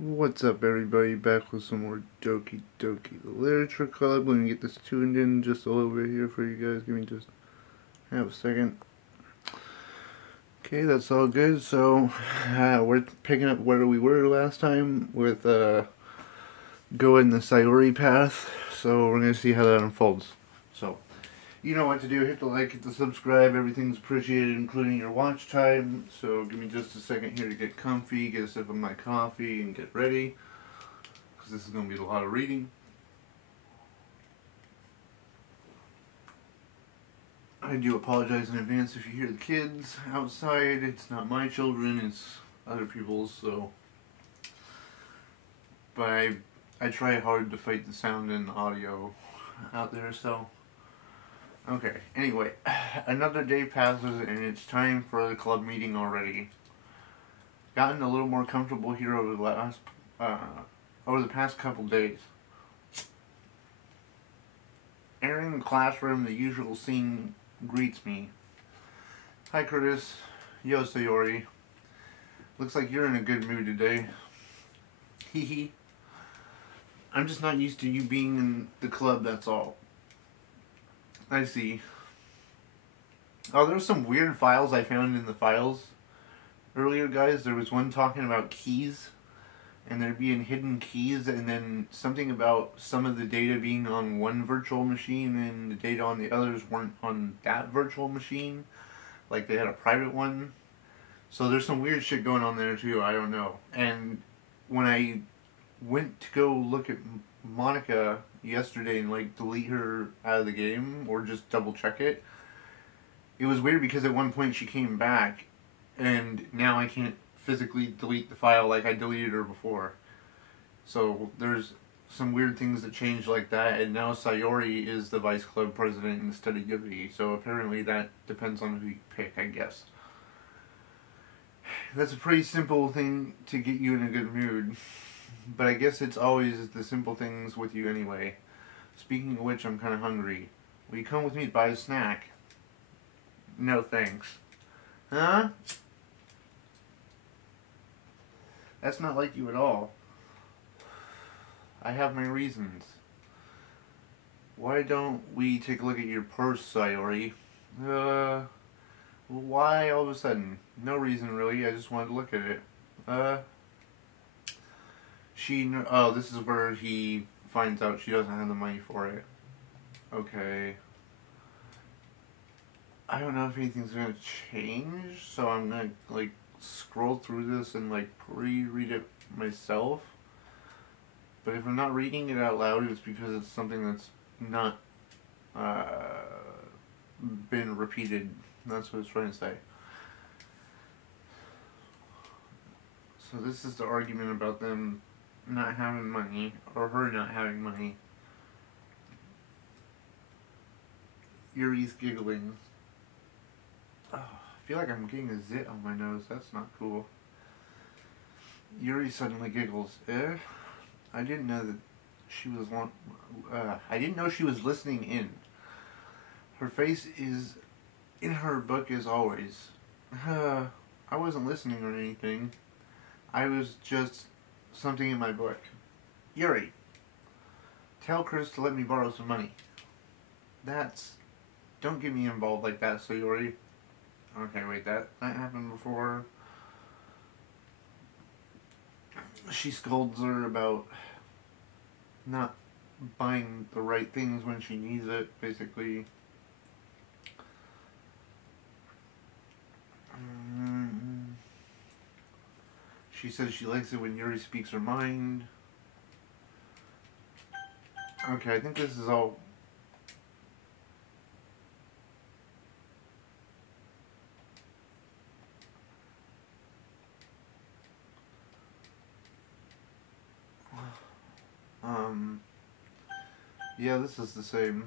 What's up, everybody? Back with some more Doki Doki Literature Club. Let me get this tuned in just a little bit here for you guys. Give me just have a second. Okay, that's all good. So, we're picking up where we were last time with going the Sayori path. So, we're going to see how that unfolds. So, you know what to do. Hit the like, hit the subscribe. Everything's appreciated, including your watch time. So, give me just a second here to get comfy, get a sip of my coffee, and get ready. Because this is going to be a lot of reading. I do apologize in advance if you hear the kids outside. It's not my children, it's other people's, so. But I try hard to fight the sound and audio out there, so. Okay, anyway, another day passes and it's time for the club meeting already. Gotten a little more comfortable here over the past couple days. Entering the classroom, the usual scene greets me. Hi, Curtis. Yo, Sayori. Looks like you're in a good mood today. Hee hee. I'm just not used to you being in the club, that's all. I see. Oh, there were some weird files I found in the files earlier, guys. There was one talking about keys, and there being hidden keys, and then something about some of the data being on one virtual machine and the data on the others weren't on that virtual machine. Like they had a private one. So there's some weird shit going on there too, I don't know. And when I went to go look at Monica yesterday and like delete her out of the game or just double check it, it was weird because at one point she came back and now I can't physically delete the file like I deleted her before. So there's some weird things that changed like that, and now Sayori is the vice club president in the study divvy, so apparently that depends on who you pick, I guess. That's a pretty simple thing to get you in a good mood, but I guess it's always the simple things with you anyway. Speaking of which, I'm kind of hungry. Will you come with me to buy a snack? No thanks. Huh? That's not like you at all. I have my reasons. Why don't we take a look at your purse, Sayori? Why all of a sudden? No reason really, I just wanted to look at it. Oh, this is where he finds out she doesn't have the money for it. Okay. I don't know if anything's gonna change, so I'm gonna, like, scroll through this and, like, pre-read it myself. But if I'm not reading it out loud, it's because it's something that's not been repeated. That's what it's trying to say. So this is the argument about them not having money, or her not having money. Yuri's giggling. Oh, I feel like I'm getting a zit on my nose. That's not cool. Yuri suddenly giggles. I didn't know that she was I didn't know she was listening in. Her face is in her book as always. I wasn't listening or anything. I was just something in my book. Yuri, tell Chris to let me borrow some money. Don't get me involved like that, Sayori. Okay, wait, that happened before. She scolds her about not buying the right things when she needs it, basically. She says she likes it when Yuri speaks her mind. Okay, I think this is all... yeah, this is the same.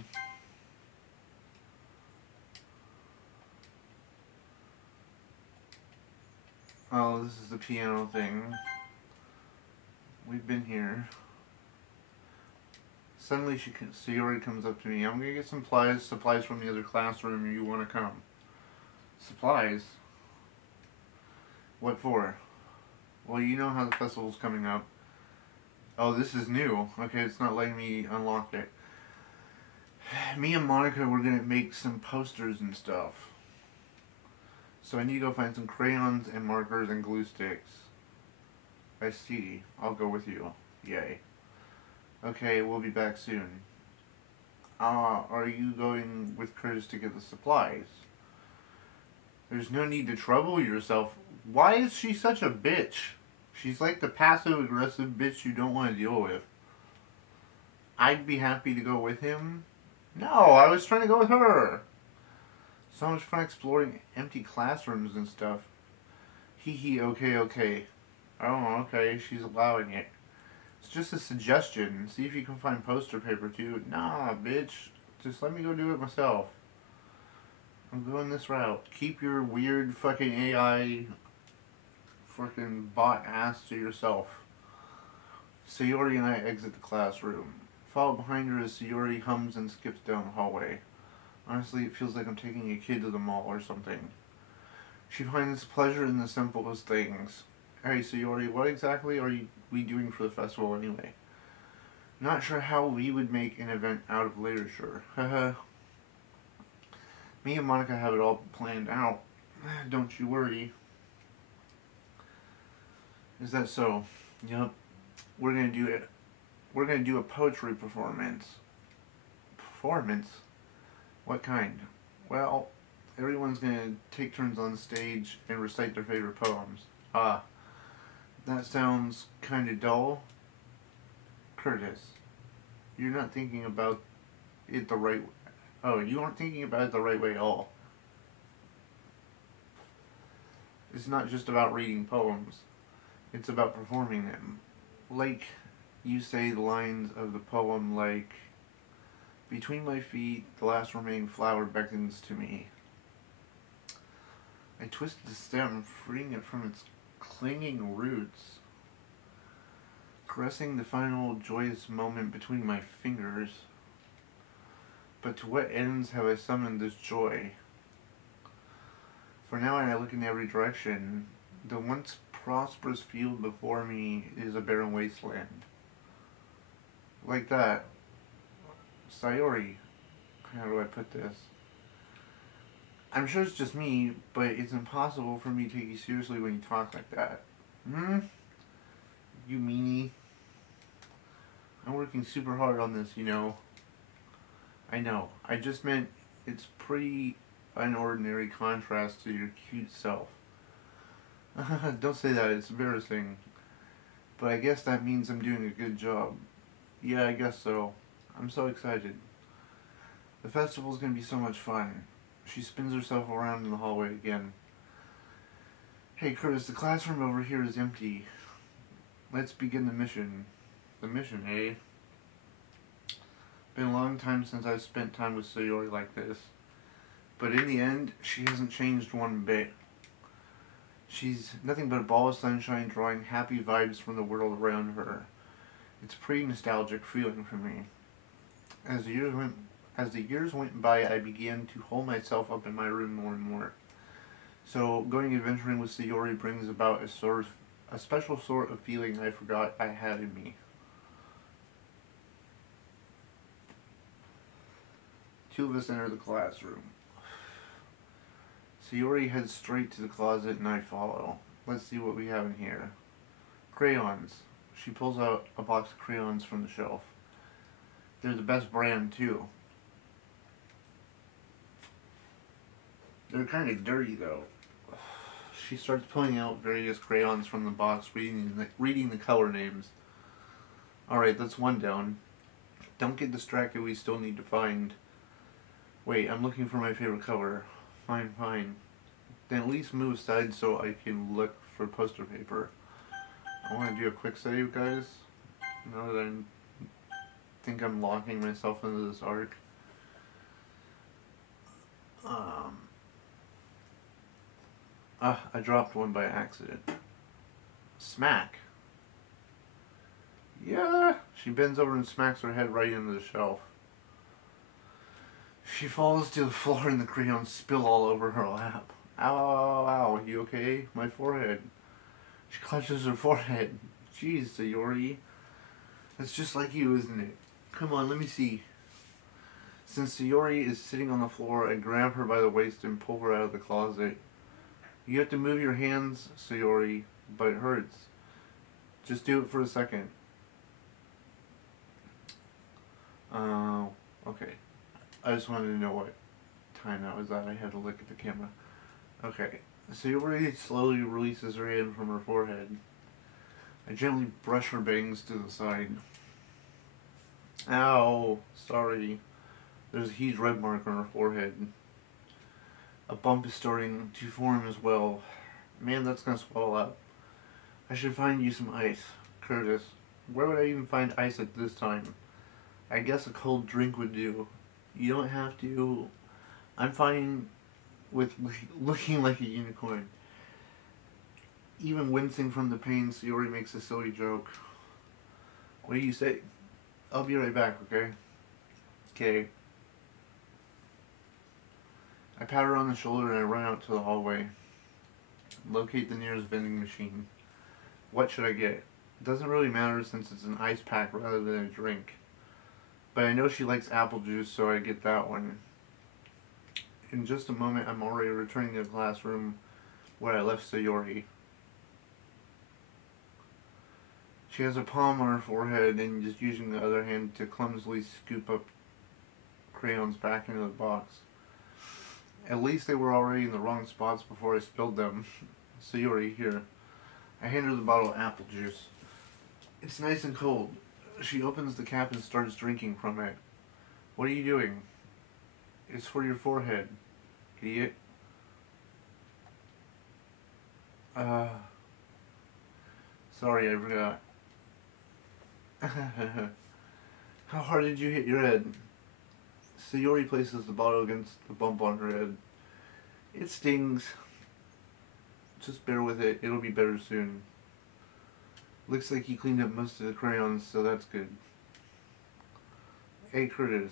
Oh, this is the piano thing. We've been here. Suddenly Sayori comes up to me. I'm gonna get some supplies from the other classroom. You wanna come? Supplies? What for? Well, you know how the festival's coming up. Oh, this is new. Okay, it's not letting me unlock it. Me and Monica were gonna make some posters and stuff. So I need to go find some crayons and markers and glue sticks. I see. I'll go with you. Yay. Okay, we'll be back soon. Are you going with Curtis to get the supplies? There's no need to trouble yourself. Why is she such a bitch? She's like the passive-aggressive bitch you don't want to deal with. I'd be happy to go with him. No, I was trying to go with her. So much fun exploring empty classrooms and stuff. Hee hee, okay. Oh, okay, she's allowing it. It's just a suggestion. See if you can find poster paper too. Nah, bitch. Just let me go do it myself. I'm going this route. Keep your weird fucking AI fucking bot ass to yourself. Sayori and I exit the classroom. Followed behind her as Sayori hums and skips down the hallway. Honestly, it feels like I'm taking a kid to the mall or something. She finds pleasure in the simplest things. Hey, Sayori, what exactly are we doing for the festival anyway? Not sure how we would make an event out of literature. Haha. Me and Monica have it all planned out. Don't you worry. Is that so? Yup. We're gonna do it. We're gonna do a poetry performance. Performance? What kind? Well, everyone's gonna take turns on stage and recite their favorite poems. That sounds kinda dull. Curtis, you're not thinking about it the right way. Oh, you aren't thinking about it the right way at all. It's not just about reading poems. It's about performing them. Like, you say the lines of the poem like, between my feet, the last remaining flower beckons to me. I twisted the stem, freeing it from its clinging roots, caressing the final joyous moment between my fingers. But to what ends have I summoned this joy? For now, when I look in every direction, the once prosperous field before me is a barren wasteland. Like that. Sayori, how do I put this? I'm sure it's just me, but it's impossible for me to take you seriously when you talk like that. You meanie. I'm working super hard on this, you know. I know. I just meant it's pretty unordinary contrast to your cute self. Don't say that, it's embarrassing. But I guess that means I'm doing a good job. Yeah, I guess so. I'm so excited. The festival's gonna be so much fun. She spins herself around in the hallway again. Hey Curtis, the classroom over here is empty. Let's begin the mission. The mission, eh? Been a long time since I've spent time with Sayori like this. But in the end, she hasn't changed one bit. She's nothing but a ball of sunshine drawing happy vibes from the world around her. It's a pretty nostalgic feeling for me. As the years went by, I began to hole myself up in my room more and more. So going adventuring with Sayori brings about a special sort of feeling I forgot I had in me. Two of us enter the classroom. Sayori heads straight to the closet and I follow. Let's see what we have in here. Crayons. She pulls out a box of crayons from the shelf. They're the best brand too. They're kind of dirty though. She starts pulling out various crayons from the box, reading the color names. Alright, that's one down. Don't get distracted, we still need to find... Wait, I'm looking for my favorite color. Fine. Then at least move aside so I can look for poster paper. I want to do a quick save, guys. Now that I think I'm locking myself into this arc. I dropped one by accident. Smack. Yeah. She bends over and smacks her head right into the shelf. She falls to the floor and the crayons spill all over her lap. Ow. You okay? My forehead. She clutches her forehead. Jeez, Sayori. It's just like you, isn't it? Come on, let me see. Since Sayori is sitting on the floor, I grab her by the waist and pull her out of the closet. You have to move your hands, Sayori, but it hurts. Just do it for a second. Okay. I just wanted to know what time that was at. I had to look at the camera. Okay. Sayori slowly releases her hand from her forehead. I gently brush her bangs to the side. Ow, sorry. There's a huge red mark on her forehead. A bump is starting to form as well. Man, that's gonna swell up. I should find you some ice, Curtis. Where would I even find ice at this time? I guess a cold drink would do. You don't have to. I'm fine with looking like a unicorn. Even wincing from the pain, Sayori makes a silly joke. What do you say? I'll be right back, okay? Okay. I pat her on the shoulder and I run out to the hallway. Locate the nearest vending machine. What should I get? It doesn't really matter since it's an ice pack rather than a drink. But I know she likes apple juice, so I get that one. In just a moment, I'm already returning to the classroom where I left Sayori. She has a palm on her forehead and is using the other hand to clumsily scoop up crayons back into the box. At least they were already in the wrong spots before I spilled them. Sayori, here. I hand her the bottle of apple juice. It's nice and cold. She opens the cap and starts drinking from it. What are you doing? It's for your forehead, idiot. Sorry, I forgot. How hard did you hit your head? Sayori places the bottle against the bump on her head. It stings. Just bear with it. It'll be better soon. Looks like you cleaned up most of the crayons, so that's good. Hey, Curtis.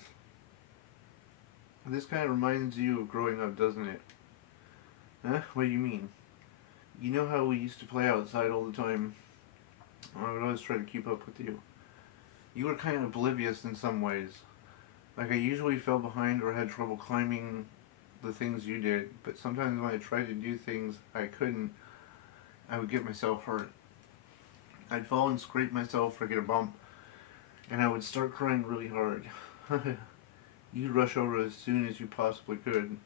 This kind of reminds you of growing up, doesn't it? Huh? What do you mean? You know how we used to play outside all the time? I would always try to keep up with you. You were kind of oblivious in some ways. Like I usually fell behind or had trouble climbing the things you did, but sometimes when I tried to do things I couldn't, I would get myself hurt. I'd fall and scrape myself or get a bump, and I would start crying really hard. You'd rush over as soon as you possibly could.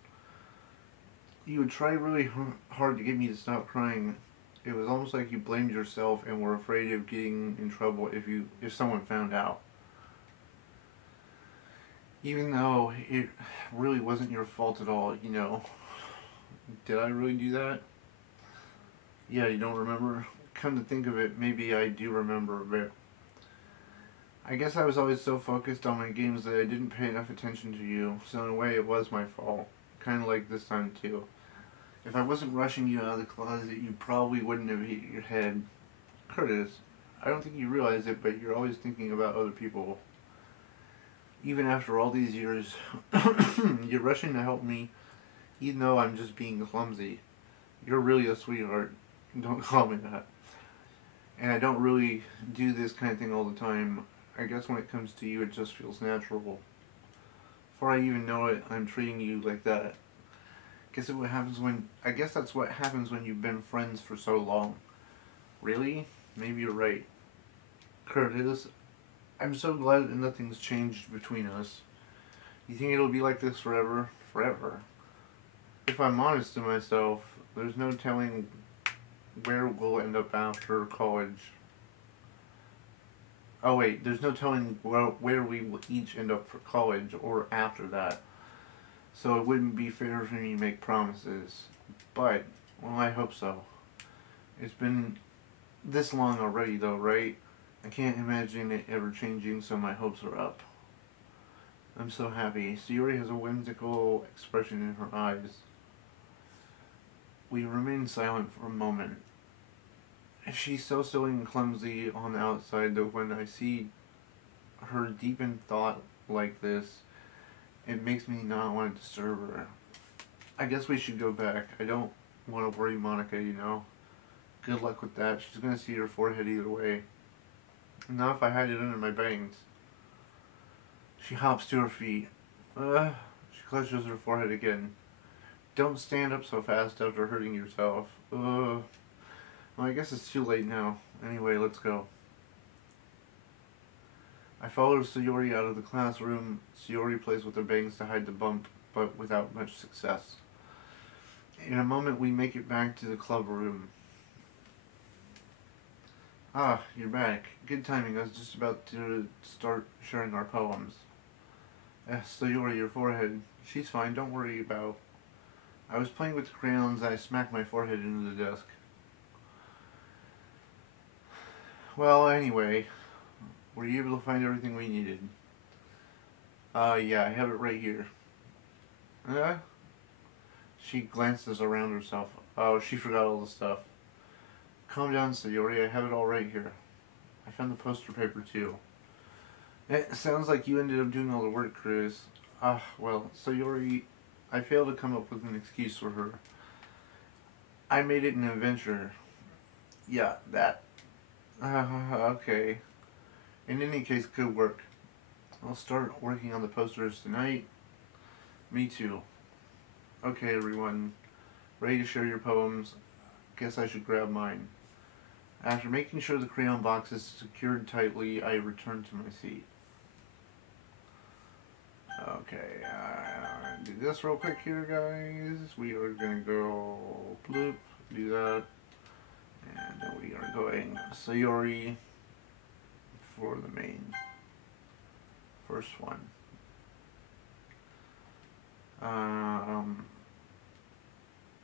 You would try really hard to get me to stop crying. It was almost like you blamed yourself and were afraid of getting in trouble if someone found out. Even though it really wasn't your fault at all, you know. Did I really do that? Yeah, you don't remember? Come to think of it, maybe I do remember a bit. I guess I was always so focused on my games that I didn't pay enough attention to you, so in a way it was my fault. Kinda like this time too. If I wasn't rushing you out of the closet, you probably wouldn't have hit your head. Curtis, I don't think you realize it, but you're always thinking about other people. Even after all these years, you're rushing to help me, even though I'm just being clumsy. You're really a sweetheart. Don't call me that. And I don't really do this kind of thing all the time. I guess when it comes to you, it just feels natural. Before I even know it, I'm treating you like that. I guess that's what happens when you've been friends for so long. Really? Maybe you're right. Curtis, I'm so glad that nothing's changed between us. You think it'll be like this forever? Forever. If I'm honest to myself, there's no telling where we'll end up after college. Oh wait, there's no telling where we will each end up for college or after that. So it wouldn't be fair for me to make promises. But, well, I hope so. It's been this long already though, right? I can't imagine it ever changing, so my hopes are up. I'm so happy. Sayori has a whimsical expression in her eyes. We remain silent for a moment. She's so silly and clumsy on the outside that when I see her deep in thought like this, it makes me not want to disturb her. I guess we should go back. I don't want to worry Monica, you know. Good luck with that. She's going to see her forehead either way. Not if I hide it under my bangs. She hops to her feet. She clutches her forehead again. Don't stand up so fast after hurting yourself. Well, I guess it's too late now. Anyway, let's go. I follow Sayori out of the classroom. Sayori plays with her bangs to hide the bump, but without much success. In a moment, we make it back to the club room. Ah, you're back. Good timing. I was just about to start sharing our poems. Sayori, your forehead. She's fine. Don't worry about. I was playing with the crayons. I smacked my forehead into the desk. Well, anyway, were you able to find everything we needed? Yeah, I have it right here. She glances around herself. Oh, she forgot all the stuff. Calm down, Sayori. I have it all right here. I found the poster paper, too. It sounds like you ended up doing all the work, Chris. Well, Sayori, I failed to come up with an excuse for her. I made it an adventure. Yeah, that. Okay. In any case, good work. I'll start working on the posters tonight. Me too. Okay, everyone. Ready to share your poems? Guess I should grab mine. After making sure the crayon box is secured tightly, I return to my seat. Okay, do this real quick here, guys. We are gonna go bloop, do that, and then we are going Sayori for the main first one.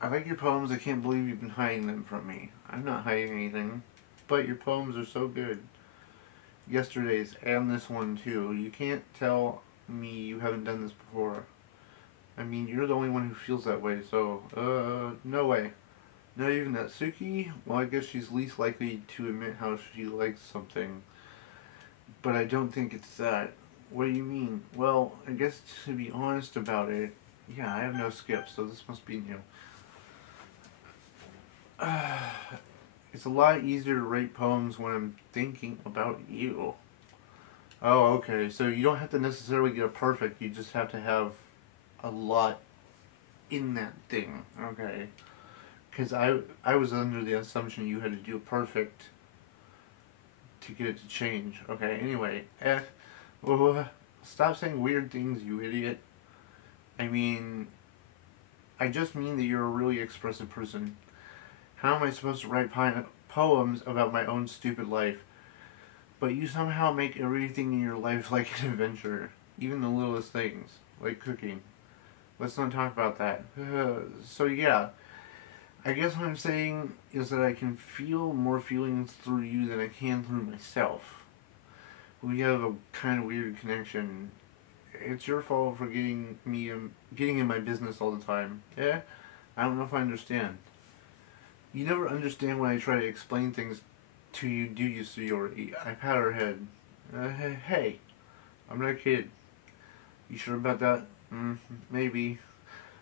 I like your poems. I can't believe you've been hiding them from me. I'm not hiding anything, but your poems are so good. Yesterday's and this one too. You can't tell me you haven't done this before. I mean, you're the only one who feels that way, so, no way. Not even that Suki? Well, I guess she's least likely to admit how she likes something. But I don't think it's that. What do you mean? Well, I guess to be honest about it, yeah, I have no skips, so this must be new. It's a lot easier to write poems when I'm thinking about you. Oh, okay, so you don't have to necessarily get it perfect, you just have to have a lot in that thing, okay? Because I was under the assumption you had to do it perfect to get it to change. Okay, anyway, stop saying weird things, you idiot. I mean, I just mean that you're a really expressive person. How am I supposed to write poems about my own stupid life? But you somehow make everything in your life like an adventure. Even the littlest things, like cooking. Let's not talk about that. So yeah, I guess what I'm saying is that I can feel more feelings through you than I can through myself. We have a kind of weird connection. It's your fault for getting in my business all the time. Yeah? I don't know if I understand. You never understand when I try to explain things to you, do you, Sayori? I pat her head. Hey, I'm not a kid. You sure about that? Maybe.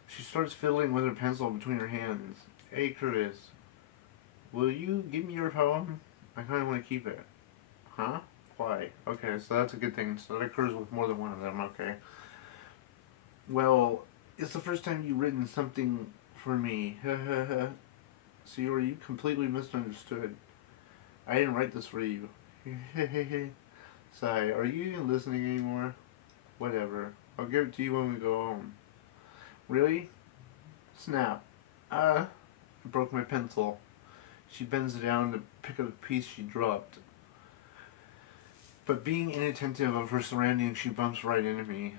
She starts fiddling with her pencil between her hands. Hey, Curtis, will you give me your poem? I kind of want to keep it. Huh? Why? Okay, so that's a good thing. So that occurs with more than one of them, okay. Well, it's the first time you've written something for me. Sayori, you completely misunderstood. I didn't write this for you. Sigh, are you even listening anymore? Whatever. I'll give it to you when we go home. Really? Snap. I broke my pencil. She bends down to pick up the piece she dropped. But being inattentive of her surroundings, she bumps right into me.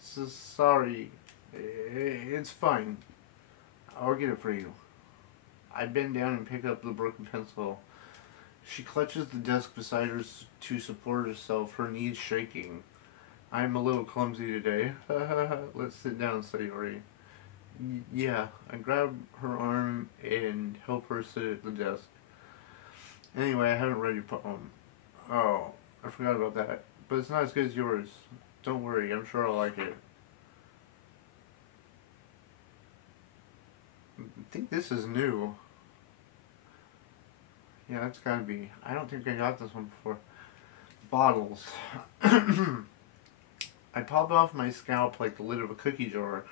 Sorry. It's fine. I'll get it for you. I bend down and pick up the broken pencil. She clutches the desk beside her to support herself, her knees shaking. I'm a little clumsy today. Let's sit down, Sayori. Yeah, I grab her arm and help her sit at the desk. Anyway, I haven't read your poem. Oh, I forgot about that. But it's not as good as yours. Don't worry, I'm sure I'll like it. I think this is new. Yeah, that's gotta be. I don't think I got this one before. Bottles. I pop off my scalp like the lid of a cookie jar.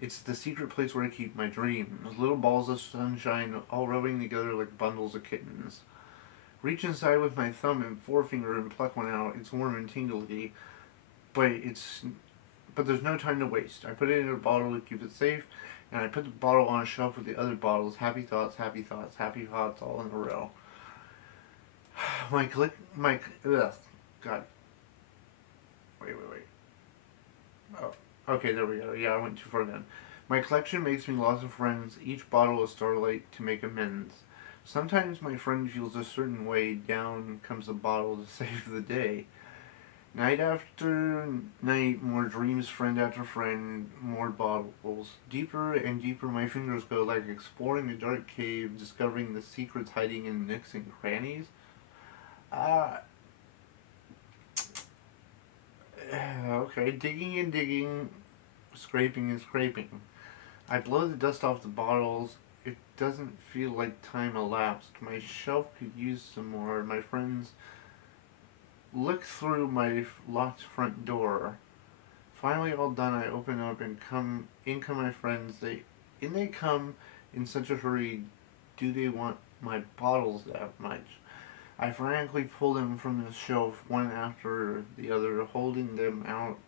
It's the secret place where I keep my dreams. Little balls of sunshine all rubbing together like bundles of kittens. Reach inside with my thumb and forefinger and pluck one out. It's warm and tingly, but there's no time to waste. I put it in a bottle to keep it safe, and I put the bottle on a shelf with the other bottles. Happy thoughts, happy thoughts, happy thoughts, all in a row. Ugh, God. Wait. Oh, okay, there we go. Yeah, I went too far then. My collection makes me lots of friends, each bottle a starlight to make amends. Sometimes my friend feels a certain way, down comes a bottle to save the day. Night after night, more dreams, friend after friend, more bottles. Deeper and deeper my fingers go, like exploring a dark cave, discovering the secrets hiding in nooks and crannies. Okay, digging and digging, scraping and scraping. I blow the dust off the bottles. It doesn't feel like time elapsed. My shelf could use some more. My friends look through my locked front door. Finally all done, I open up and in come my friends. They come in such a hurry. Do they want my bottles that much? I frantically pull them from the shelf, one after the other, holding them out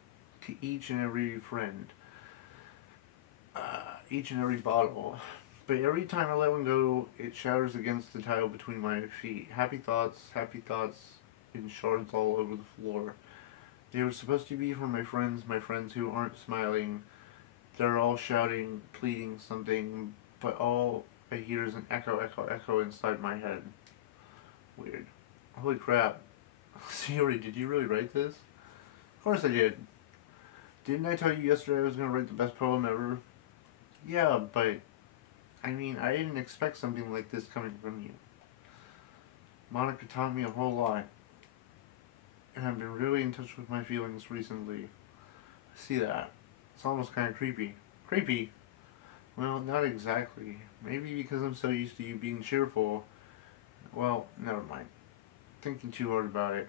to each and every friend. Each and every bottle. But every time I let one go, it shatters against the tile between my feet. Happy thoughts in shards all over the floor. They were supposed to be for my friends who aren't smiling. They're all shouting, pleading something, but all I hear is an echo, echo, echo inside my head. Weird. Holy crap. Siri, did you really write this? Of course I did. Didn't I tell you yesterday I was going to write the best poem ever? Yeah, but I mean, I didn't expect something like this coming from you. Monica taught me a whole lot, and I've been really in touch with my feelings recently. I see that. It's almost kind of creepy. Creepy? Well, not exactly. Maybe because I'm so used to you being cheerful. Well, never mind. Thinking too hard about it.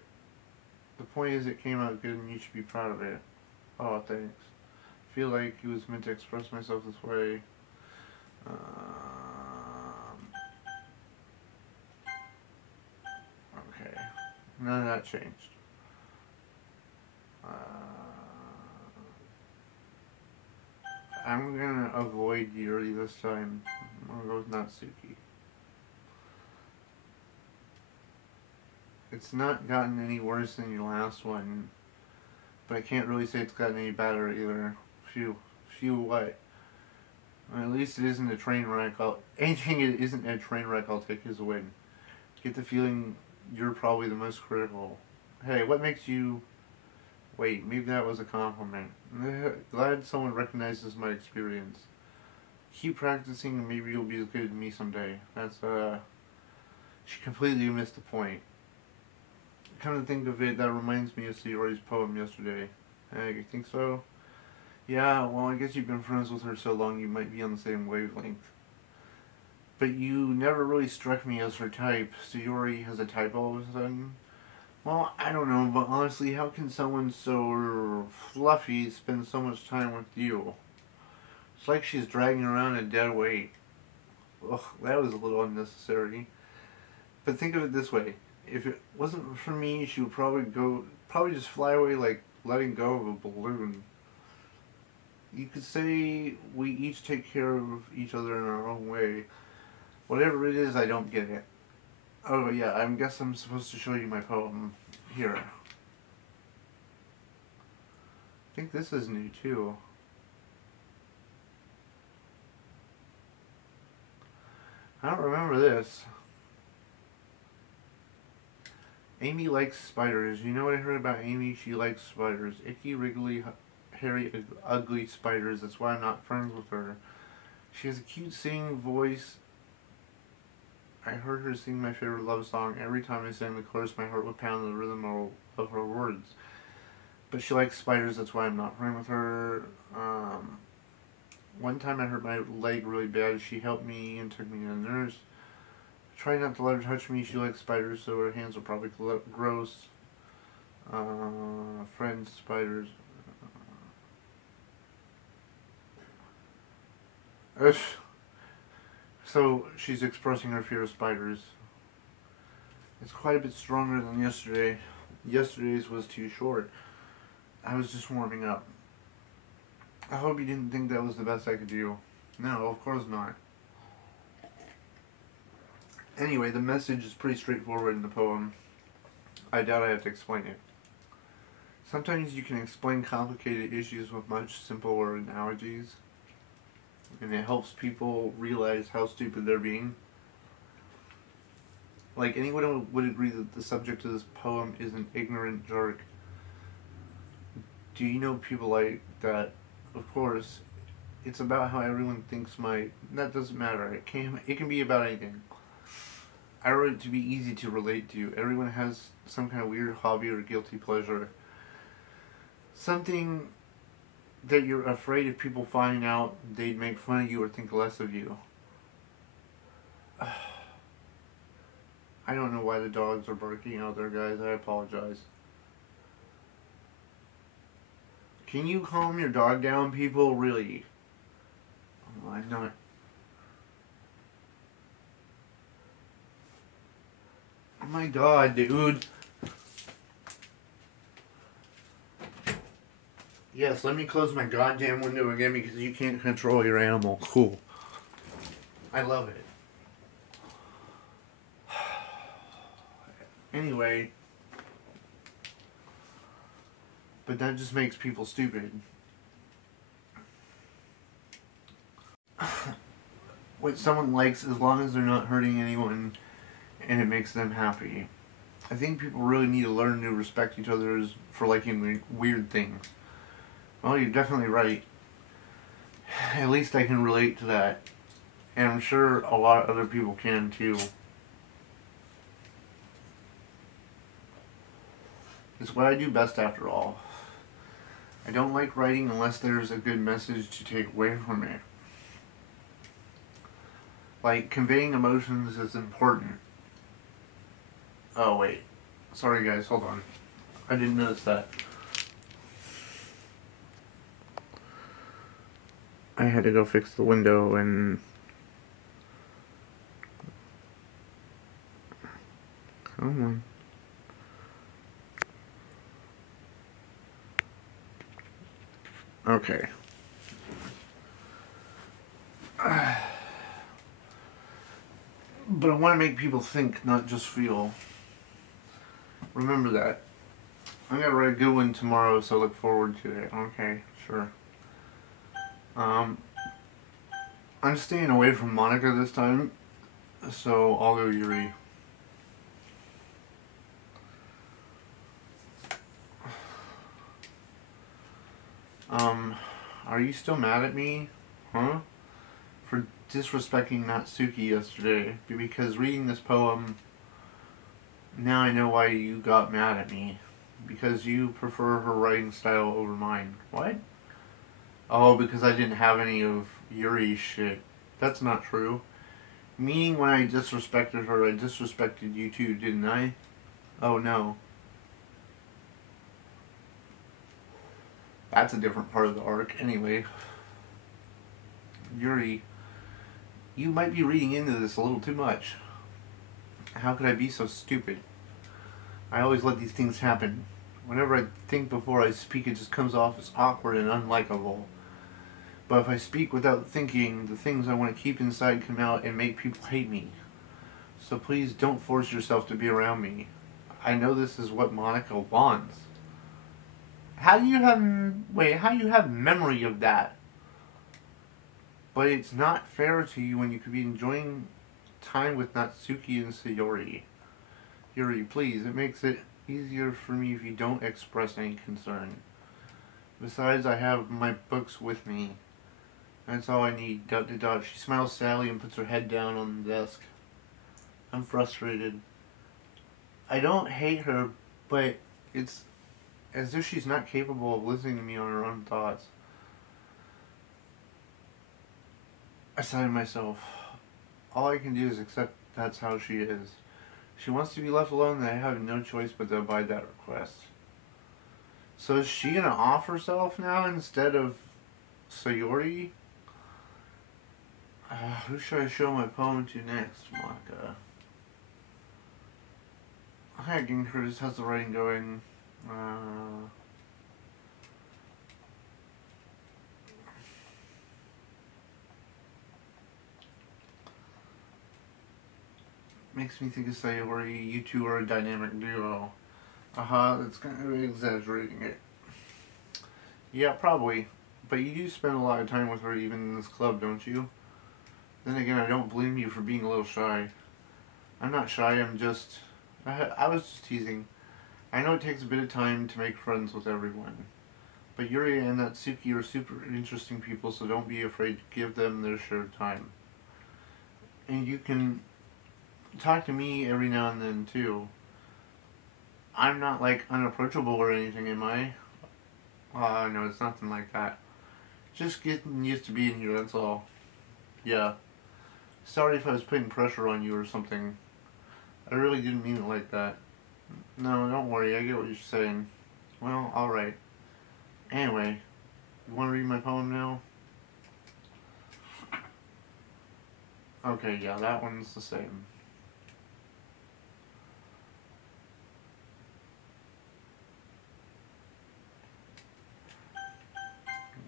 The point is it came out good and you should be proud of it. Oh, thanks. I feel like it was meant to express myself this way. Okay. None of that changed. I'm gonna avoid Yuri this time. I'm gonna go with Natsuki. It's not gotten any worse than your last one, but I can't really say it's gotten any better either. Phew, what? Well, at least it isn't a train wreck. Anything it isn't a train wreck, I'll take as a win. Get the feeling you're probably the most critical. Hey, what makes you... Wait, maybe that was a compliment. Glad someone recognizes my experience. Keep practicing and maybe you'll be as good as me someday. That's, she completely missed the point. Come to think of it, that reminds me of Sayori's poem yesterday. You think so? Yeah, well, I guess you've been friends with her so long you might be on the same wavelength. But you never really struck me as her type. Sayori has a type all of a sudden? Well, I don't know, but honestly, how can someone so fluffy spend so much time with you? It's like she's dragging around a dead weight. Ugh, that was a little unnecessary. But think of it this way. If it wasn't for me, she would probably just fly away like letting go of a balloon. You could say we each take care of each other in our own way. Whatever it is, I don't get it. Oh yeah, I guess I'm supposed to show you my poem. Here. I think this is new too. I don't remember this. Amy likes spiders. You know what I heard about Amy? She likes spiders. Icky, wriggly, hairy, ugly spiders. That's why I'm not friends with her. She has a cute singing voice. I heard her sing my favorite love song. Every time I sang the chorus, my heart would pound the rhythm of her words. But she likes spiders. That's why I'm not friends with her. One time I hurt my leg really bad. She helped me and took me to the nurse. Try not to let her touch me. She likes spiders, so her hands are probably gross. Friends, spiders. So she's expressing her fear of spiders. It's quite a bit stronger than yesterday. Yesterday's was too short. I was just warming up. I hope you didn't think that was the best I could do. No, of course not. Anyway, the message is pretty straightforward in the poem. I doubt I have to explain it. Sometimes you can explain complicated issues with much simpler analogies, and it helps people realize how stupid they're being. Like, anyone would agree that the subject of this poem is an ignorant jerk. Do you know people like that? Of course, it's about how everyone thinks that doesn't matter. It can be about anything. I wrote it to be easy to relate to. Everyone has some kind of weird hobby or guilty pleasure. Something that you're afraid if people find out, they'd make fun of you or think less of you. I don't know why the dogs are barking out there, guys. I apologize. Can you calm your dog down, people? Really? Oh, I'm not... Oh my god, dude. Yes, let me close my goddamn window again because you can't control your animal. Cool. I love it. Anyway. But that just makes people stupid. What someone likes, as long as they're not hurting anyone and it makes them happy. I think people really need to learn to respect each other for liking weird things. Well, you're definitely right. At least I can relate to that. And I'm sure a lot of other people can too. It's what I do best after all. I don't like writing unless there's a good message to take away from it. Like, conveying emotions is important. Oh, wait. Sorry, guys. Hold on. I didn't notice that. I had to go fix the window and... Come on. Okay. But I want to make people think, not just feel. Remember that. I'm going to write a good one tomorrow, so look forward to it. Okay, sure. I'm staying away from Monica this time, so I'll go Yuri. Are you still mad at me? Huh? For disrespecting Natsuki yesterday. Because reading this poem, now I know why you got mad at me. Because you prefer her writing style over mine. What? Oh, because I didn't have any of Yuri's shit. That's not true. Meaning when I disrespected her, I disrespected you too, didn't I? Oh no. That's a different part of the arc. Anyway. Yuri, you might be reading into this a little too much. How could I be so stupid? I always let these things happen. Whenever I think before I speak, it just comes off as awkward and unlikable. But if I speak without thinking, the things I want to keep inside come out and make people hate me. So please don't force yourself to be around me. I know this is what Monica wants. How do you have memory of that? But it's not fair to you when you could be enjoying time with Natsuki and Sayori. Yuri, please, it makes it easier for me if you don't express any concern. Besides, I have my books with me. That's all I need. ... She smiles sadly and puts her head down on the desk. I'm frustrated. I don't hate her, but it's as if she's not capable of listening to me on her own thoughts. I sigh to myself. All I can do is accept that's how she is. She wants to be left alone and I have no choice but to abide that request. So is she gonna off herself now instead of Sayori? Who should I show my poem to next, Monica? Hi again, Curtis. How's the writing going? Makes me think of Sayori. You two are a dynamic duo. That's kind of exaggerating it. Yeah, probably. But you do spend a lot of time with her even in this club, don't you? Then again, I don't blame you for being a little shy. I'm not shy, I'm just... I was just teasing. I know it takes a bit of time to make friends with everyone. But Yuri and Natsuki are super interesting people, so don't be afraid to give them their share of time. And you can talk to me every now and then, too. I'm not, like, unapproachable or anything, am I? No, it's nothing like that. Just getting used to being here, that's all. Yeah. Sorry if I was putting pressure on you or something. I really didn't mean it like that. No, don't worry, I get what you're saying. Well, alright. Anyway, you want to read my poem now? Okay, yeah, that one's the same.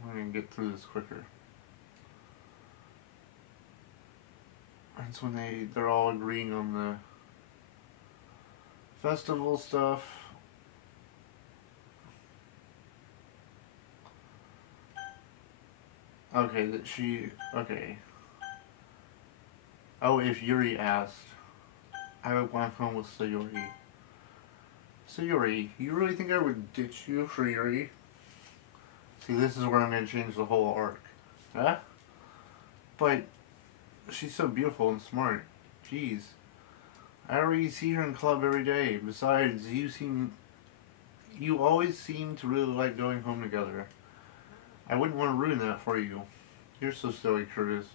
I'm going to get through this quicker. That's when they're all agreeing on the festival stuff. Okay, okay. Oh, if Yuri asked, I would want home with Sayori. Sayori, you really think I would ditch you for Yuri? See, this is where I'm going to change the whole arc. Huh? But she's so beautiful and smart. Jeez. I already see her in club every day. Besides, you always seem to really like going home together. I wouldn't want to ruin that for you. You're so silly, Curtis.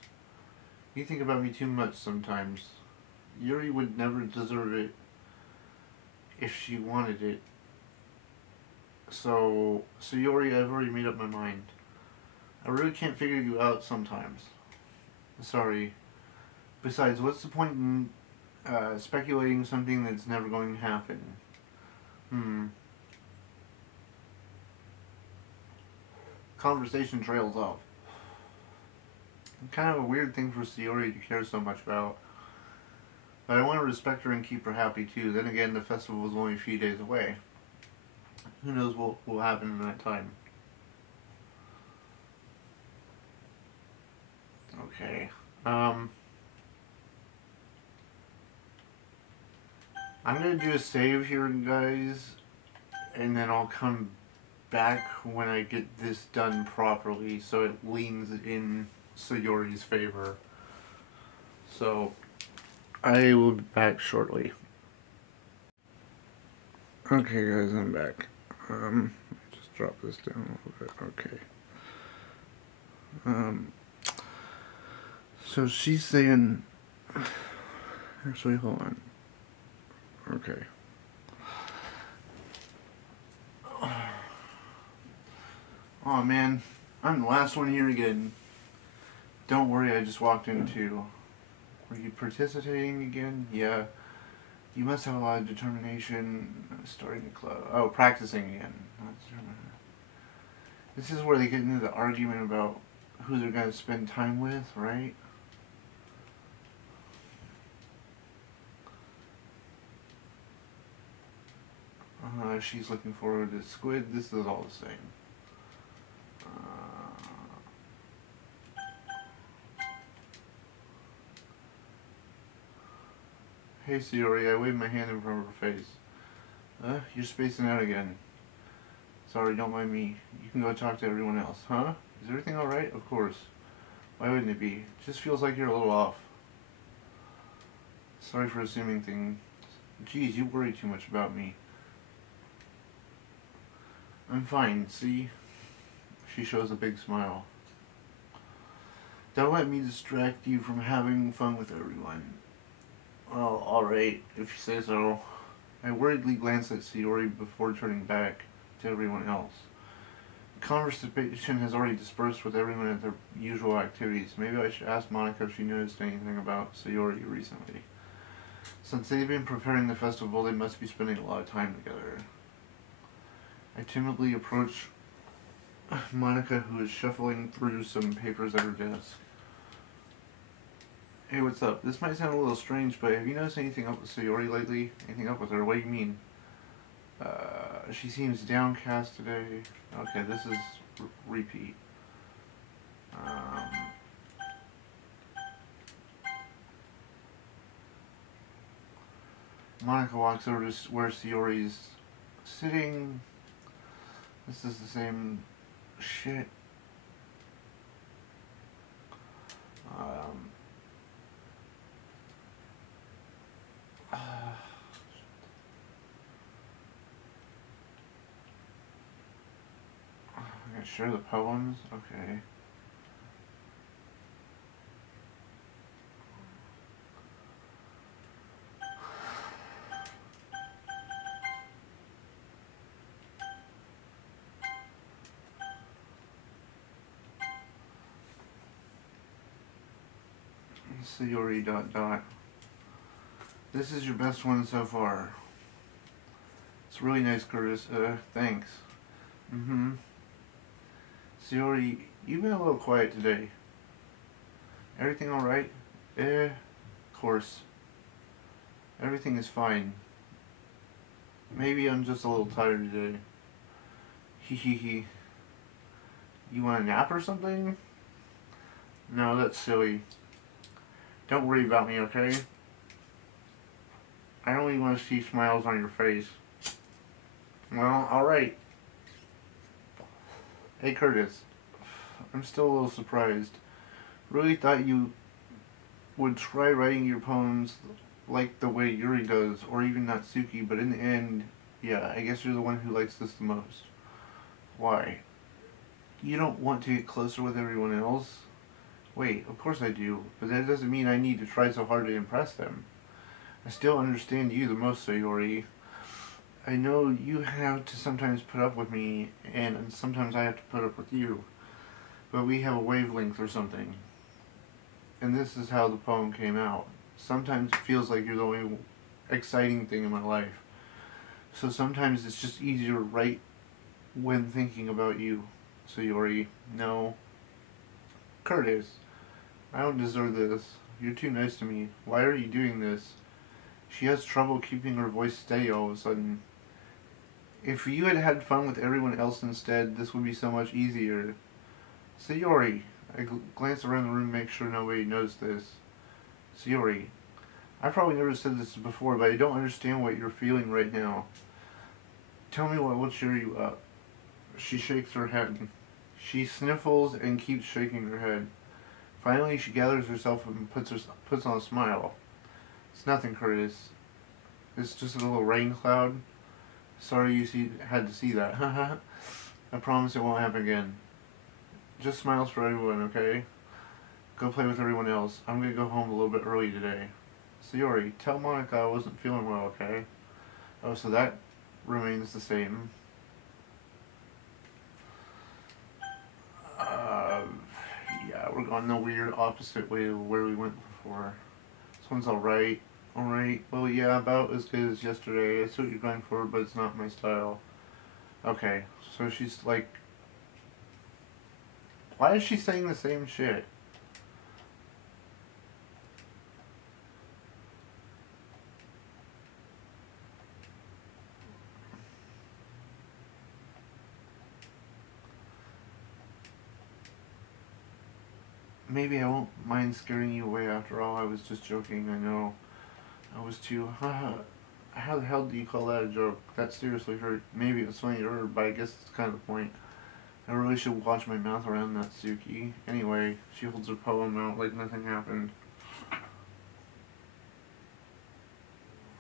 You think about me too much sometimes. Yuri would never deserve it if she wanted it. So Yuri, I've already made up my mind. I really can't figure you out sometimes. Sorry. Besides, what's the point in speculating something that's never going to happen? Conversation trails off. Kind of a weird thing for Sayori to care so much about. But I want to respect her and keep her happy too. Then again, the festival is only a few days away. Who knows what will happen in that time. Okay. I'm going to do a save here, guys. And then I'll come back when I get this done properly so it leans in Sayori's favor. So, I will be back shortly. Okay guys, I'm back. Just drop this down a little bit. Okay. So she's saying... Actually, hold on. Okay. Oh man, I'm the last one here again. Don't worry, I just walked in too. Were you participating again? Yeah. You must have a lot of determination starting the club. Oh, practicing again. This is where they get into the argument about who they're going to spend time with, right? She's looking forward to Squid. This is all the same. Hey Sayori, I waved my hand in front of her face. You're spacing out again. Sorry, don't mind me. You can go talk to everyone else. Huh? Is everything alright? Of course. Why wouldn't it be? It just feels like you're a little off. Sorry for assuming things. Geez, you worry too much about me. I'm fine, see? She shows a big smile. Don't let me distract you from having fun with everyone. Well, alright, if you say so. I worriedly glanced at Sayori before turning back. to everyone else. Conversation has already dispersed with everyone at their usual activities. Maybe I should ask Monica if she noticed anything about Sayori recently. Since they've been preparing the festival, they must be spending a lot of time together. I timidly approach Monica, who is shuffling through some papers at her desk. Hey, what's up? This might sound a little strange, but have you noticed anything up with Sayori lately? Anything up with her? What do you mean? She seems downcast today. Okay, this is repeat. Monica walks over to where Sayori's sitting. This is the same shit. I'm gonna share the poems? Okay. Sayori ... This is your best one so far. It's really nice, Curtis. Thanks. Sayori, you've been a little quiet today. Everything alright? Of course. Everything is fine. Maybe I'm just a little tired today. Hee. You want a nap or something? No, that's silly. Don't worry about me, okay? I only want to see smiles on your face. Well, alright. Hey, Curtis. I'm still a little surprised. Really thought you would try writing your poems like the way Yuri does, or even Natsuki, but in the end, yeah, I guess you're the one who likes this the most. Why? You don't want to get closer with everyone else? Wait, of course I do, but that doesn't mean I need to try so hard to impress them. I still understand you the most, Sayori. I know you have to sometimes put up with me, and sometimes I have to put up with you. But we have a wavelength or something. And this is how the poem came out. Sometimes it feels like you're the only exciting thing in my life. So sometimes it's just easier to write when thinking about you, Sayori. No. Curtis, I don't deserve this. You're too nice to me. Why are you doing this? She has trouble keeping her voice steady all of a sudden. If you had had fun with everyone else instead, this would be so much easier. Sayori. I glance around the room to make sure nobody noticed this. Sayori. I probably never said this before, but I don't understand what you're feeling right now. Tell me what will cheer you up. She shakes her head. She sniffles and keeps shaking her head. Finally, she gathers herself and puts on a smile. It's nothing, Curtis. It's just a little rain cloud. Sorry you had to see that. I promise it won't happen again. Just smiles for everyone, okay? Go play with everyone else. I'm gonna go home a little bit early today. Sayori, tell Monica I wasn't feeling well, okay? Oh, so that remains the same. Yeah, we're going the weird opposite way of where we went before. This one's alright. Alright. Well, yeah, about as good as yesterday. I see what you're going for, but it's not my style. Okay, so she's like... Why is she saying the same shit? Maybe I won't mind scaring you away after all. I was just joking, I know. I was too... How the hell do you call that a joke? That seriously hurt. Maybe it was funny to her, but I guess it's kind of the point. I really should watch my mouth around Natsuki. Anyway, she holds her poem out like nothing happened.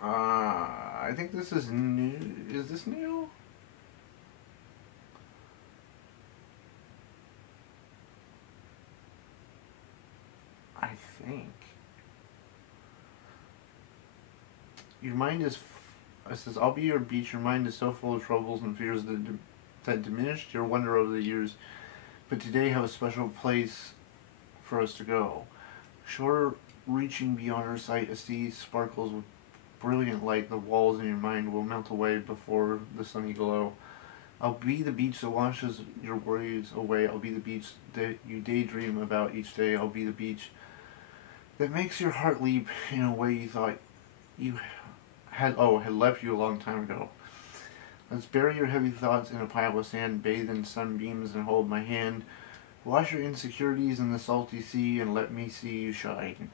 I think this is new. Is this new? I think. Your mind is It says, I'll be your beach. Your mind is so full of troubles and fears that diminished your wonder over the years. But today have a special place for us to go. Shore reaching beyond our sight, a sea sparkles with brilliant light. The walls in your mind will melt away before the sunny glow. I'll be the beach that washes your worries away. I'll be the beach that you daydream about each day. I'll be the beach that makes your heart leap in a way you thought you had left you a long time ago. Let's bury your heavy thoughts in a pile of sand, bathe in sunbeams and hold my hand. Wash your insecurities in the salty sea and let me see you shine.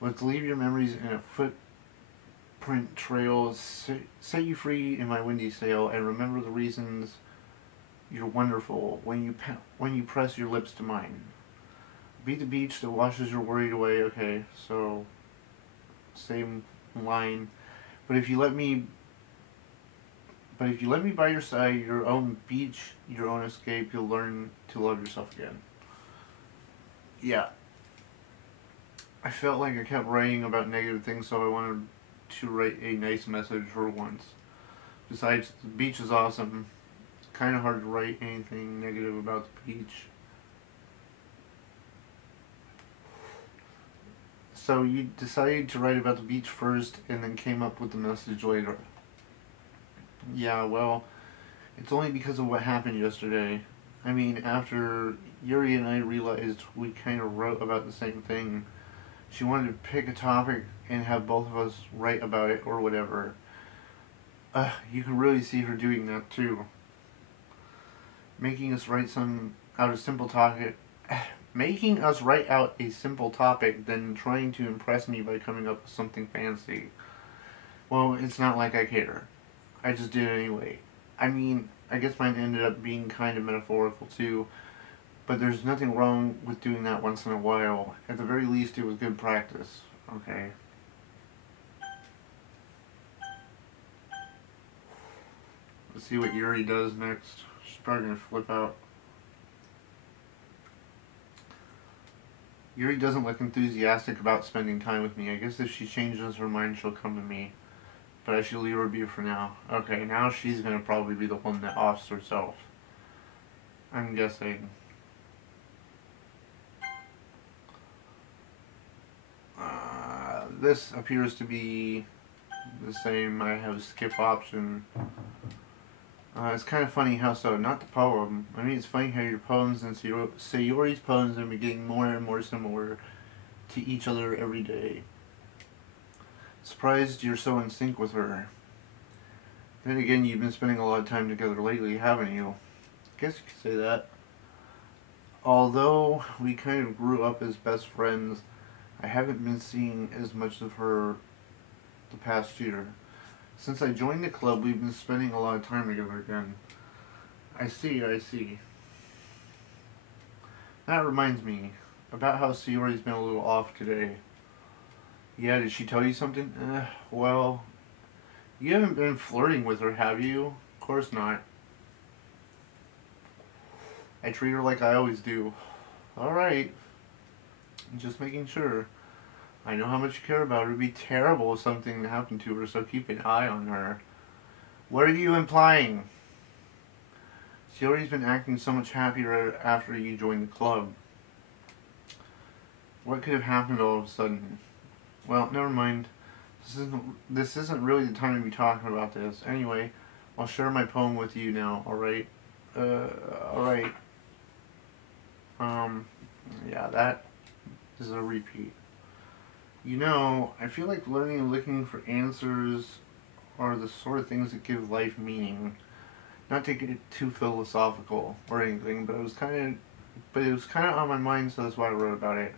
Let's leave your memories in a footprint trail, set you free in my windy sail, and remember the reasons you're wonderful when you press your lips to mine. Be the beach that washes your worry away. Okay, so same line. But if you let me by your side, your own beach, your own escape, you'll learn to love yourself again. Yeah. I felt like I kept writing about negative things, so I wanted to write a nice message for once. Besides, the beach is awesome. It's kind of hard to write anything negative about the beach. So you decided to write about the beach first and then came up with the message later. Yeah, well, it's only because of what happened yesterday. I mean, after Yuri and I realized we kind of wrote about the same thing, she wanted to pick a topic and have both of us write about it or whatever. You can really see her doing that too. Making us write out a simple topic, then trying to impress me by coming up with something fancy. Well, it's not like I care. I just did it anyway. I mean, I guess mine ended up being kind of metaphorical too, but there's nothing wrong with doing that once in a while. At the very least, it was good practice. Okay. Let's see what Yuri does next. She's probably going to flip out. Yuri doesn't look enthusiastic about spending time with me. I guess if she changes her mind, she'll come to me. But I should leave her be for now. Okay, now she's going to probably be the one that offs herself. I'm guessing. This appears to be the same. I have a skip option. It's kind of funny how so. Not the poem. I mean, it's funny how your poems and Sayori's poems are getting more and more similar to each other every day. Surprised you're so in sync with her. Then again, you've been spending a lot of time together lately, haven't you? Guess you could say that. Although we kind of grew up as best friends, I haven't been seeing as much of her the past year. Since I joined the club, we've been spending a lot of time together again. I see. That reminds me about how Sayori's been a little off today. Yeah, did she tell you something? Well, you haven't been flirting with her, have you? Of course not. I treat her like I always do. Alright. Just making sure. I know how much you care about her. It would be terrible if something happened to her, so keep an eye on her. What are you implying? Sayori's been acting so much happier after you joined the club. What could have happened all of a sudden? Well, never mind. This isn't really the time to be talking about this. Anyway, I'll share my poem with you now, alright? Alright. Yeah, that is a repeat. You know, I feel like learning and looking for answers are the sort of things that give life meaning. Not to get too philosophical or anything, but it was kind of on my mind, so that's why I wrote about it.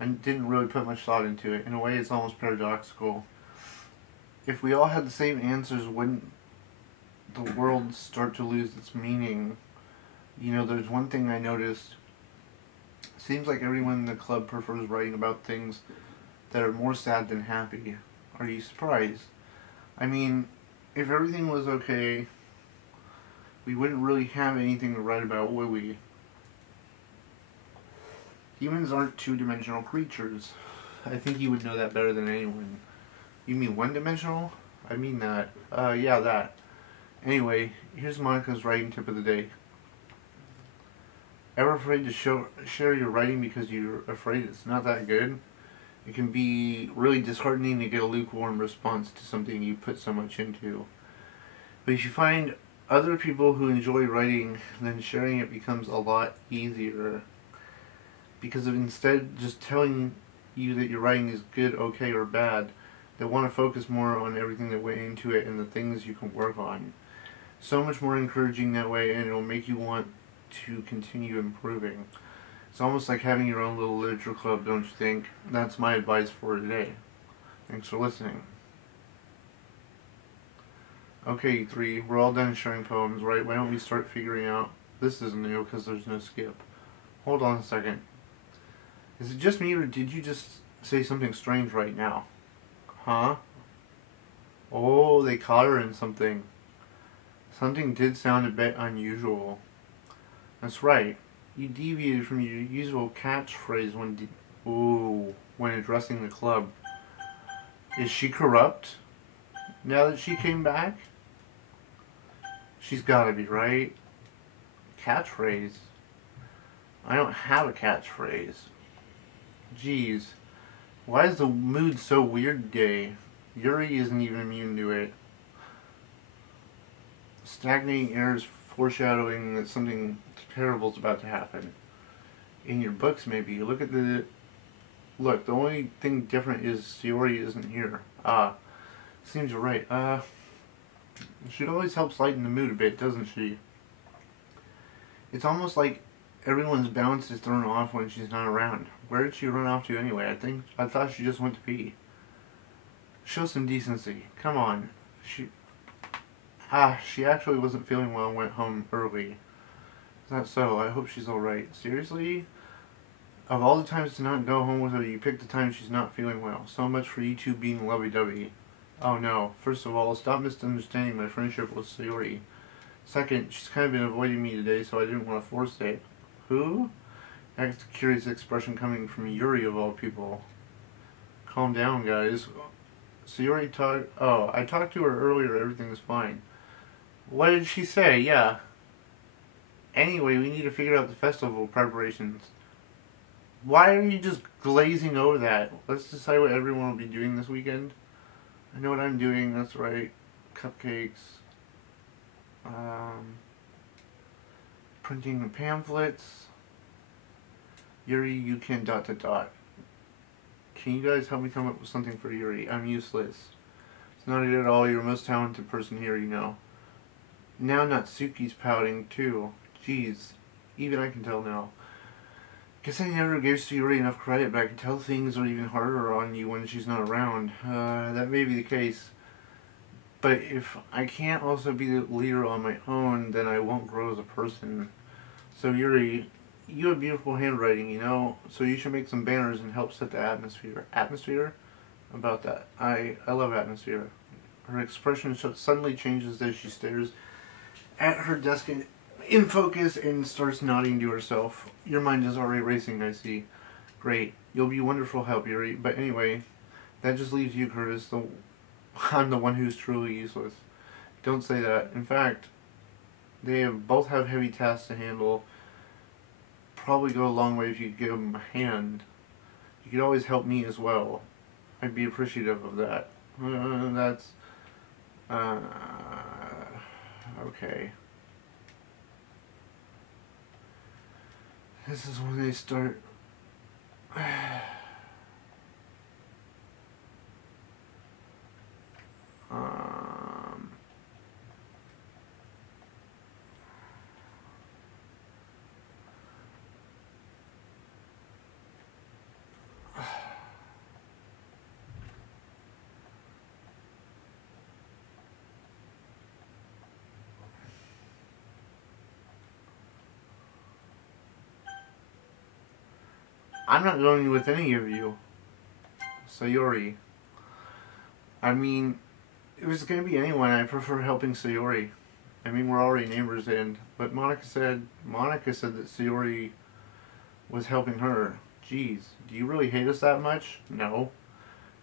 I didn't really put much thought into it. In a way, it's almost paradoxical. If we all had the same answers, wouldn't the world start to lose its meaning? You know, there's one thing I noticed. Seems like everyone in the club prefers writing about things that are more sad than happy. Are you surprised? I mean, if everything was okay, we wouldn't really have anything to write about, would we? Humans aren't two-dimensional creatures. I think you would know that better than anyone. You mean one-dimensional? I mean that. Yeah, that. Anyway, here's Monica's writing tip of the day. Ever afraid to share your writing because you're afraid it's not that good? It can be really disheartening to get a lukewarm response to something you put so much into. But if you find other people who enjoy writing, then sharing it becomes a lot easier. Because of instead just telling you that your writing is good, okay, or bad, they want to focus more on everything that went into it and the things you can work on. So much more encouraging that way, and it'll make you want to continue improving. It's almost like having your own little literature club, don't you think? That's my advice for today. Thanks for listening. Okay, 3, we're all done sharing poems, right? Why don't we start figuring out... This isn't new because there's no skip. Hold on a second. Is it just me, or did you just say something strange right now? Huh? Oh, they caught her in something. Something did sound a bit unusual. That's right. You deviated from your usual catchphrase when addressing the club. Is she corrupt? Now that she came back? She's gotta be, right? Catchphrase? I don't have a catchphrase. Jeez. Why is the mood so weird today? Yuri isn't even immune to it. Stagnating air is foreshadowing that something terrible is about to happen. In your books, maybe. Look, the only thing different is Sayori isn't here. Seems you're right. She always helps lighten the mood a bit, doesn't she? It's almost like everyone's balance is thrown off when she's not around. Where did she run off to anyway? I thought she just went to pee. Show some decency. Come on. She actually wasn't feeling well and went home early. Is that so? I hope she's alright. Seriously? Of all the times to not go home with her, you picked the time she's not feeling well. So much for you two being lovey-dovey. Oh no. First of all, stop misunderstanding my friendship with Sayori. Second, she's kind of been avoiding me today, so I didn't want to force it. Who? That's a curious expression coming from Yuri of all people. Calm down, guys. Sayori I talked to her earlier, everything was fine. What did she say? Yeah. Anyway, we need to figure out the festival preparations. Why are you just glazing over that? Let's decide what everyone will be doing this weekend. I know what I'm doing, that's right. Cupcakes. Printing the pamphlets. Yuri, you can ... Can you guys help me come up with something for Yuri? I'm useless. It's not it at all. You're the most talented person here, you know. Now Natsuki's pouting, too. Jeez. Even I can tell now. Guess I never gave Sayori enough credit, but I can tell things are even harder on you when she's not around. That may be the case. But if I can't also be the leader on my own, then I won't grow as a person. So Yuri, you have beautiful handwriting, you know, so you should make some banners and help set the atmosphere. Atmosphere? About that. I love atmosphere. Her expression suddenly changes as she stares at her desk in focus and starts nodding to herself. Your mind is already racing, I see. Great. You'll be wonderful help, Yuri. But anyway, that just leaves you, Curtis. I'm the one who's truly useless. Don't say that. In fact, they both have heavy tasks to handle. Probably go a long way if you give them a hand. You could always help me as well. I'd be appreciative of that. Okay. This is when they start... I'm not going with any of you. Sayori. I mean, if it's going to be anyone, I prefer helping Sayori. I mean, we're already neighbors, but Monica said that Sayori was helping her. Jeez, do you really hate us that much? No.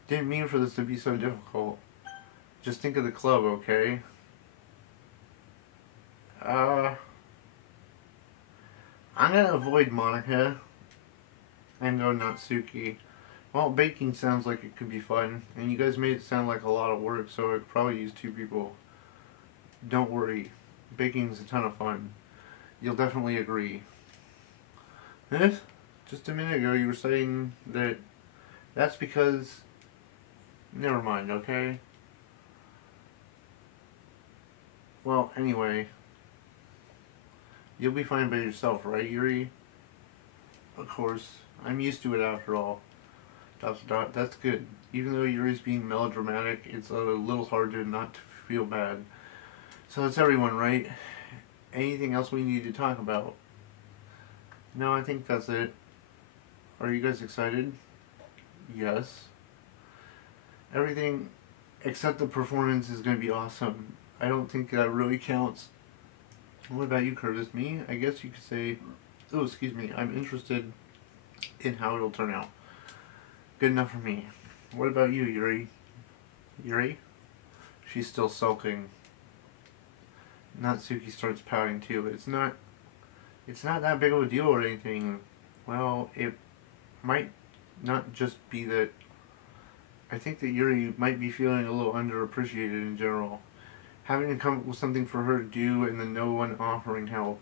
Didn't mean for this to be so difficult. Just think of the club, okay? I'm gonna avoid Monica and go Natsuki. Well, baking sounds like it could be fun, and you guys made it sound like a lot of work, so I could probably use 2 people. Don't worry, baking's a ton of fun. You'll definitely agree. Eh? Just a minute ago you were saying that that's because... Never mind, okay? Well, anyway, you'll be fine by yourself, right, Yuri? Of course. I'm used to it after all. That's good. Even though Yuri's being melodramatic, it's a little hard to not feel bad. So that's everyone, right? Anything else we need to talk about? No, I think that's it. Are you guys excited? Yes. Everything except the performance is going to be awesome. I don't think that really counts. What about you, Curtis? Me? I guess you could say, oh, excuse me, I'm interested in how it'll turn out. Good enough for me. What about you, Yuri? Yuri? She's still sulking. Natsuki starts pouting too. It's not that big of a deal or anything. Well, it might not just be that. I think that Yuri might be feeling a little underappreciated in general. Having to come up with something for her to do and then no one offering help.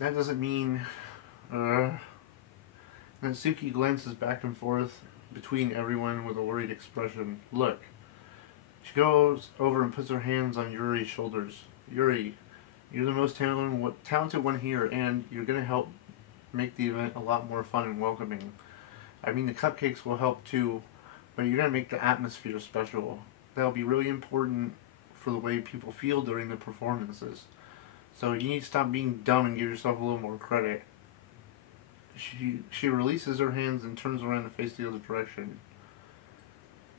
That doesn't mean... Natsuki glances back and forth between everyone with a worried expression. Look. She goes over and puts her hands on Yuri's shoulders. Yuri, you're the most talented one here, and you're going to help make the event a lot more fun and welcoming. I mean, the cupcakes will help too, but you're going to make the atmosphere special. That'll be really important for the way people feel during the performances. So you need to stop being dumb and give yourself a little more credit. She releases her hands and turns around to face the other direction.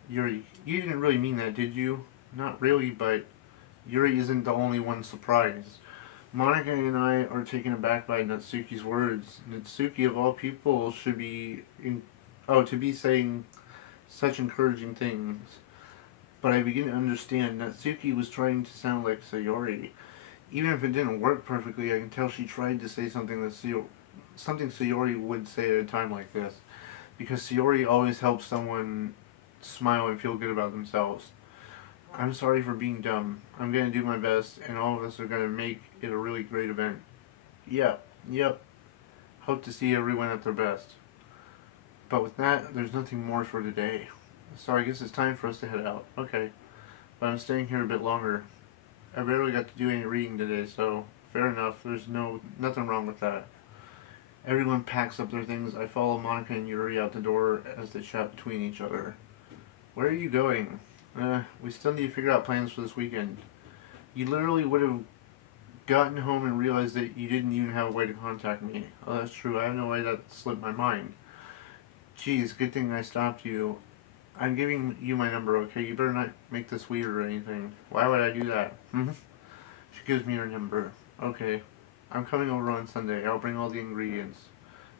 Yuri, you didn't really mean that, did you? Not really, but Yuri isn't the only one surprised. Monica and I are taken aback by Natsuki's words. Natsuki, of all people, should be to be saying such encouraging things. But I begin to understand. Natsuki was trying to sound like Sayori. Even if it didn't work perfectly, I can tell she tried to say something Sayori would say at a time like this. Because Sayori always helps someone smile and feel good about themselves. I'm sorry for being dumb. I'm going to do my best, and all of us are going to make it a really great event. Yep. Hope to see everyone at their best. But with that, there's nothing more for today. So I guess it's time for us to head out. Okay. But I'm staying here a bit longer. I barely got to do any reading today, so fair enough. There's nothing wrong with that. Everyone packs up their things. I follow Monica and Yuri out the door as they chat between each other. Where are you going? We still need to figure out plans for this weekend. You literally would have gotten home and realized that you didn't even have a way to contact me. Oh, that's true. I have no way that slipped my mind. Geez, good thing I stopped you. I'm giving you my number, okay? You better not make this weird or anything. Why would I do that? She gives me her number. Okay. I'm coming over on Sunday. I'll bring all the ingredients.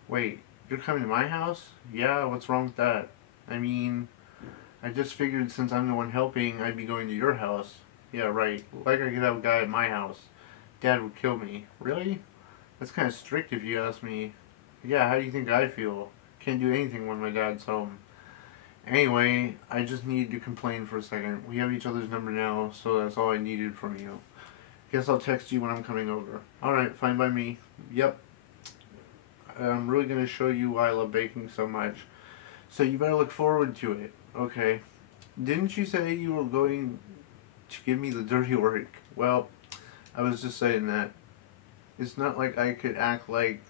Wait, you're coming to my house? Yeah, what's wrong with that? I mean, I just figured since I'm the one helping, I'd be going to your house. Yeah, right. Like I could have a guy at my house. Dad would kill me. Really? That's kind of strict if you ask me. Yeah, how do you think I feel? Can't do anything when my dad's home. Anyway, I just needed to complain for a second. We have each other's number now, so that's all I needed from you. Guess I'll text you when I'm coming over. Alright, fine by me. Yep. I'm really going to show you why I love baking so much. So you better look forward to it. Okay. Didn't you say you were going to give me the dirty work? Well, I was just saying that. It's not like I could act like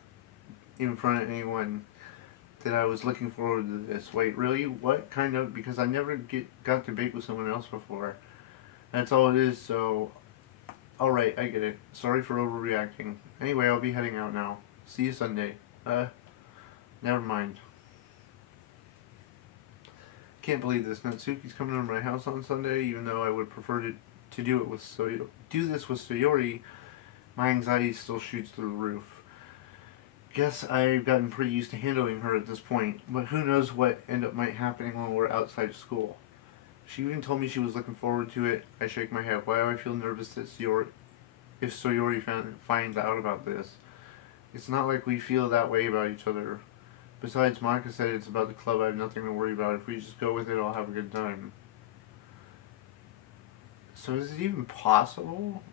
in front of anyone that I was looking forward to this. Wait, really? What kind of? Because I never got to bake with someone else before. That's all it is, so... Alright, I get it. Sorry for overreacting. Anyway, I'll be heading out now. See you Sunday. Never mind. Can't believe this. Natsuki's coming over to my house on Sunday, even though I would prefer to do it with this with Sayori. My anxiety still shoots through the roof. Guess I've gotten pretty used to handling her at this point, but who knows what might happen when we're outside of school. She even told me she was looking forward to it. I shake my head. Why do I feel nervous that if Sayori finds out about this? It's not like we feel that way about each other. Besides, Monica said it's about the club. I have nothing to worry about. If we just go with it, I'll have a good time. So is it even possible?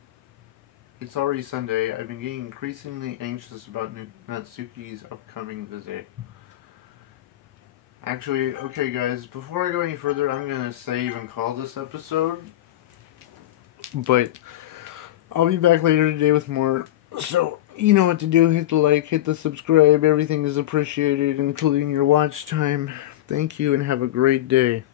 It's already Sunday. I've been getting increasingly anxious about Natsuki's upcoming visit. Actually, okay guys, before I go any further, I'm going to save and call this episode. But I'll be back later today with more. So, you know what to do. Hit the like, hit the subscribe. Everything is appreciated, including your watch time. Thank you and have a great day.